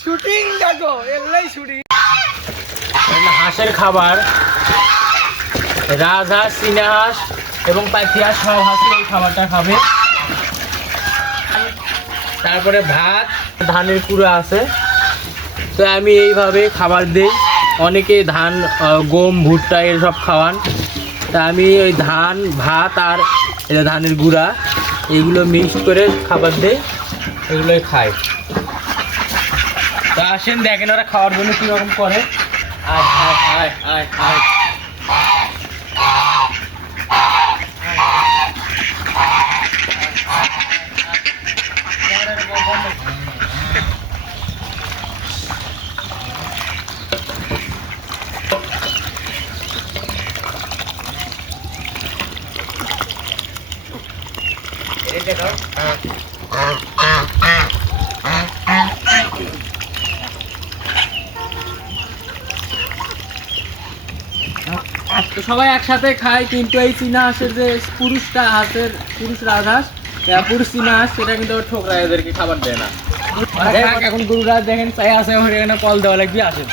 Shooting দেখো, এগুলাই shooting. হাঁসের খাবার, রাজহাঁস, চীনা হাঁস এবং পাতি হাঁস সব হাঁসই এই খাবারটা খাবে। তারপরে ভাত, ধানের কুড়া আছে। তো আমি এইভাবে খাবার দিই। অনেকে ধান, গম, ভুট্টা এসব খাওয়ান। তা আমি ওই ধান, ভাত আর এটা ধানের গুঁড়া এইগুলো মিক্স করে খাবার দিই, এগুলোই খাই। তা আসেন দেখেন ওরা খাওয়ার জন্য কীরকম করে। আয় আয় আয় আয় আয়। তো সবাই একসাথে খায়, কিন্তু এই চীনা হাঁসের যে পুরুষ রাজহাঁস, পুরুষ চীনা হাঁস, সেটা কিন্তু ঠোকরায় এদেরকে খাবার দেয় না। এখন গরুরা দেখেন চাই আছে, এখানে কল দেওয়া লাগবে, আসেন।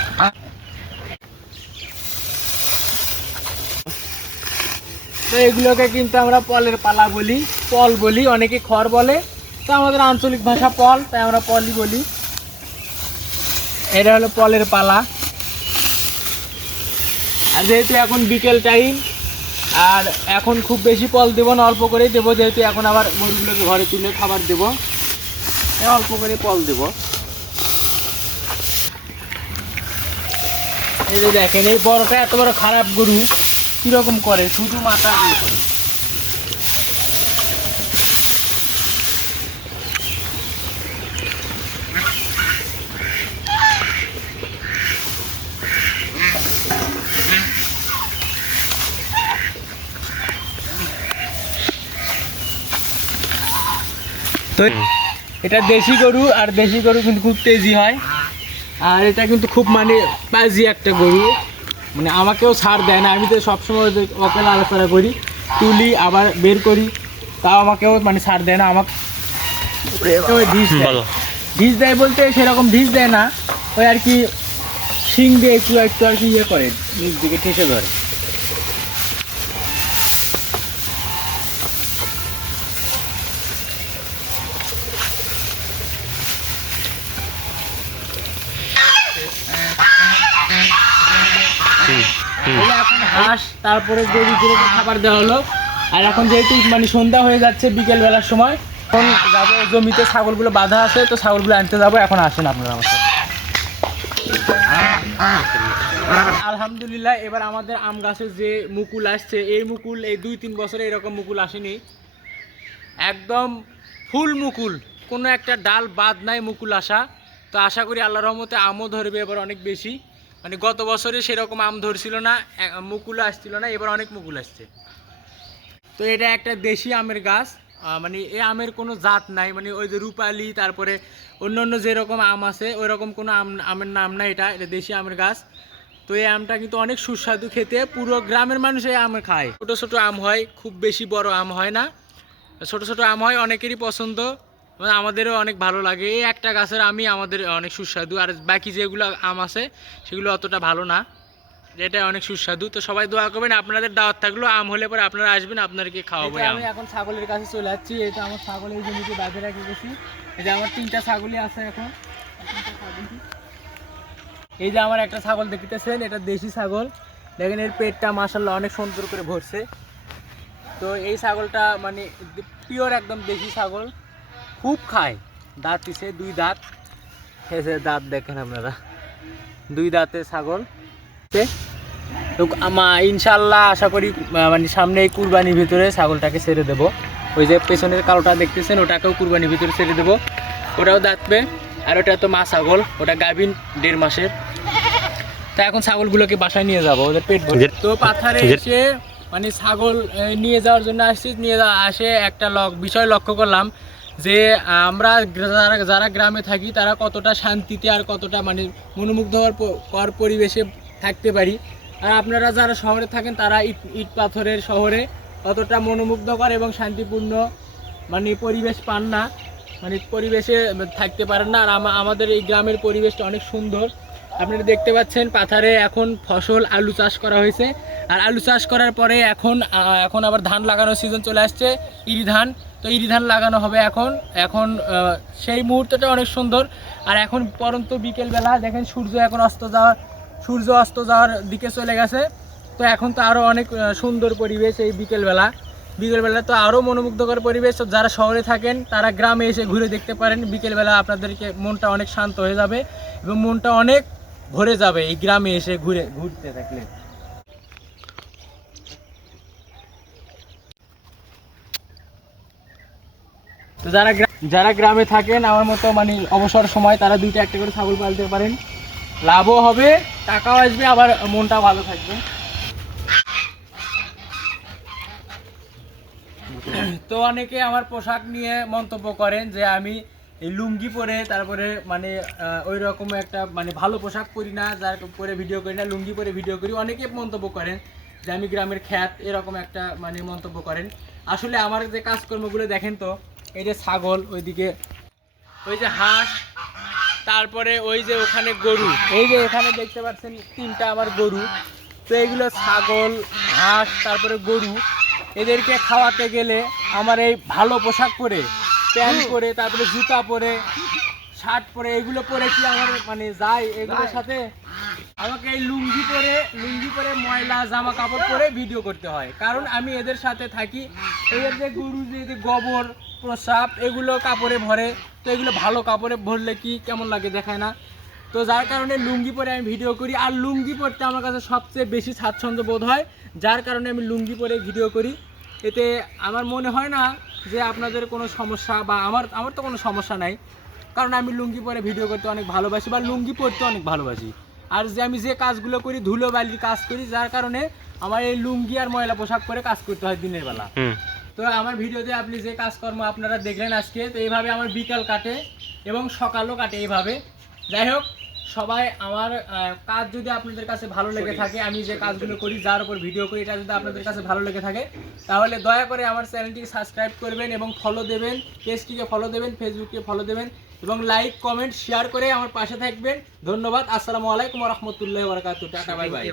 তো এগুলোকে কিন্তু আমরা পলের পালা বলি, পল বলি, অনেকে খড় বলে। তো আমাদের আঞ্চলিক ভাষা পল, তাই আমরা পলই বলি। এটা হলো পলের পালা। আর যেহেতু এখন বিকেল টাইম, আর এখন খুব বেশি পল দেবো না, অল্প করেই দেবো, যেহেতু এখন আবার গরুগুলোকে ঘরে তুলে খাবার দেবো, অল্প করে পল দেবো। এই যে দেখেন, এই বড়টা এত বড় খারাপ গরু কীরকম করে, শুধু মাথা দিয়ে করে। তো এটা দেশি গরু, আর দেশি গরু কিন্তু খুব তেজি হয়। আর এটা কিন্তু খুব মানে বাজি একটা গরু, মানে আমাকেও ছাড় দেয় না। আমি তো সবসময় ওকে লাড়াচাড়া করি, তুলি আবার বের করি, তাও আমাকেও মানে ছাড় দেয় না। আমাকে ঢিস দেয় বলতে সেরকম ঢিস দেয় না, ওই আর কি শিং দিয়ে একটু একটু আর কি ইয়ে করে, নিচ দিকে ঠেসে ধরে। এখন হাঁস, তারপরে গরুগুলো খাবার দেওয়া হলো। আর এখন যেহেতু মানে সন্ধ্যা হয়ে যাচ্ছে, বিকেল বেলার সময়, এখন যাবো জমিতে, ছাগলগুলো বাঁধা আছে, তো ছাগলগুলো আনতে যাবো। এখন আসেন আপনারা আমার সাথে। আলহামদুলিল্লাহ, এবার আমাদের আম গাছের যে মুকুল আসছে, এই মুকুল এই 2-3 বছরে এরকম মুকুল আসেনি। একদম ফুল মুকুল, কোনো একটা ডাল বাদ নাই মুকুল আসা। তো আশা করি আল্লাহর রহমতে আমও ধরবে এবার অনেক বেশি। মানে গত বছরে সেরকম আম ধরছিল না, মুকুল আসছিল না, এবার অনেক মুকুল আসছে। তো এটা একটা দেশি আমের গাছ, মানে এই আমের কোনো জাত নাই, মানে ওই যে রূপালি, তারপরে অন্য অন্য যেরকম আম আছে ওই রকম কোনো আমের নাম নাই। এটা দেশি আমের গাছ। তো এই আমটা কিন্তু অনেক সুস্বাদু খেতে, পুরো গ্রামের মানুষ এই আম খায়। ছোটো ছোটো আম হয়, খুব বেশি বড় আম হয় না, ছোটো ছোটো আম হয়, অনেকেরই পছন্দ, মানে আমাদেরও অনেক ভালো লাগে। এই একটা গাছের আমই আমাদের অনেক সুস্বাদু, আর বাকি যেগুলো আম আছে সেগুলো অতটা ভালো না, এটা অনেক সুস্বাদু। তো সবাই দোয়া করবেন, আপনাদের দাওয়াত থাকলো, আম হলে পরে আপনারা আসবেন, আপনাদেরকে খাওয়াবো। আমি এখন ছাগলের কাছে চলে যাচ্ছি। এটা আমার ছাগল, এই জমিতে বাঁধে রেখে গেছি। এই যে আমার 3টা ছাগলই আছে এখন। এই যে আমার একটা ছাগল দেখতেছেন, এটা দেশি ছাগল, দেখেন এর পেটটা মাশাআল্লাহ অনেক সুন্দর করে ভরছে। তো এই ছাগলটা মানে পিওর একদম দেশি ছাগল, খুব খায়, দাঁত দিছে 2 দাঁত, দাঁত দেখেন আপনারা, 2 দাঁতের ছাগল। তো ইনশাল্লাহ আশা করি মানে সামনে এই কুরবানির ভিতরে ছাগলটাকে ছেড়ে দেবো। ওই যে পেছনের কালোটা দেখতেছেন, ওটাকেও কুরবানির ভিতরে ছেড়ে দেবো, ওটাও দাঁতবে। আর ওটা তো মা ছাগল, ওটা গাভিন 1.5 মাসের। তা এখন ছাগলগুলোকে বাসায় নিয়ে যাবো, ওদের পেট ভরে। তো পাথারে এসে মানে ছাগল নিয়ে যাওয়ার জন্য আসছি, আসে একটা বিষয় লক্ষ্য করলাম যে আমরা যারা গ্রামে থাকি তারা কতটা শান্তিতে আর কতটা মানে মনোমুগ্ধকর পরিবেশে থাকতে পারি। আর আপনারা যারা শহরে থাকেন তারা ইট পাথরের শহরে অতটা মনোমুগ্ধকর এবং শান্তিপূর্ণ মানে পরিবেশ পান না, মানে পরিবেশে থাকতে পারেন না। আর আমাদের এই গ্রামের পরিবেশটা অনেক সুন্দর। আপনারা দেখতে পাচ্ছেন পাথারে এখন ফসল আলু চাষ করা হয়েছে, আর আলু চাষ করার পরে এখন আবার ধান লাগানোর সিজন চলে আসছে, ইরি ধান। তো ইরি ধান লাগানো হবে এখন সেই মুহূর্তটা অনেক সুন্দর। আর এখন পরন্ত বিকেলবেলা দেখেন সূর্য অস্ত যাওয়ার দিকে চলে গেছে। তো এখন তো আরও অনেক সুন্দর পরিবেশ এই বিকেলবেলা তো আরও মনোমুগ্ধকর পরিবেশ। তো যারা শহরে থাকেন তারা গ্রামে এসে ঘুরে দেখতে পারেন। বিকেলবেলা আপনাদেরকে মনটা অনেক শান্ত হয়ে যাবে এবং মনটা অনেক ভরে যাবে এই গ্রামে এসে ঘুরতে থাকলে। তো যারা গ্রামে থাকেন আমার মতো মানে অবসর সময় তারা দুইটা একটা করে ছাগল পালতে পারেন, লাভও হবে, টাকাও আসবে, আবার মনটাও ভালো থাকবে। তো অনেকে আমার পোশাক নিয়ে মন্তব্য করেন যে আমি এই লুঙ্গি পরে তারপরে মানে ওই রকম একটা মানে ভালো পোশাক পরি না, যার পরে ভিডিও করি না, লুঙ্গি পরে ভিডিও করি। অনেকে মন্তব্য করেন যে আমি গ্রামের খ্যাত, এরকম একটা মানে মন্তব্য করেন। আসলে আমার যে কাজকর্মগুলো দেখেন, তো এই যে ছাগল, ওইদিকে ওই যে হাঁস, তারপরে ওই যে ওখানে গরু, এই যে এখানে দেখতে পাচ্ছেন 3টা আমার গরু। তো এইগুলো ছাগল, হাঁস, তারপরে গরু, এদেরকে খাওয়াতে গেলে আমার এই ভালো পোশাক পরে, প্যান্ট পরে, তারপরে জুতা পরে, শার্ট পরে, এগুলো পরে কি আমার মানে যায়? এগুলোর সাথে আমাকে এই লুঙ্গি পরে ময়লা জামা কাপড় পরে ভিডিও করতে হয়, কারণ আমি এদের সাথে থাকি। এদের যে গরু যে গোবর প্রস্রাব এগুলো কাপড়ে ভরে, তো এগুলো ভালো কাপড়ে ভরলে কি কেমন লাগে দেখায় না? তো যার কারণে লুঙ্গি পরে আমি ভিডিও করি। আর লুঙ্গি পরতে আমার কাছে সবচেয়ে বেশি স্বাচ্ছন্দ্য বোধ হয়, যার কারণে আমি লুঙ্গি পরে ভিডিও করি। এতে আমার মনে হয় না যে আপনাদের কোনো সমস্যা, বা আমার তো কোনো সমস্যা নাই, কারণ আমি লুঙ্গি পরে ভিডিও করতে অনেক ভালোবাসি, বা লুঙ্গি পরতে অনেক ভালোবাসি। আর আমি যে কাজগুলো করি, ধুলো বালির কাজ করি, যার কারণে আমার এই লুঙ্গি আর ময়লা পোশাক পরে কাজ করতে হয় দিনের বেলা। তো আমার ভিডিওতে আপনি যে কাজকর্ম আপনারা দেখলেন আজকে, তো এইভাবে আমার বিকাল কাটে এবং সকালও কাটে এইভাবে। যাই হোক, সবাই আমার কাজ যদি আপনাদের কাছে ভালো লেগে থাকে, আমি যে কাজগুলো করি, যার উপর ভিডিও করি, এটা যদি আপনাদের কাছে ভালো লেগে থাকে, তাহলে দয়া করে আমার চ্যানেলটিকে সাবস্ক্রাইব করবেন এবং ফলো দেবেন, পেজটিকে ফলো দেবেন, ফেসবুককে ফলো দেবেন এবং লাইক কমেন্ট শেয়ার করে আমার পাশে থাকবেন। ধন্যবাদ। আসসালামু আলাইকুম ওয়া রাহমাতুল্লাহি ওয়া বারাকাতুহু। Tata, bye bye.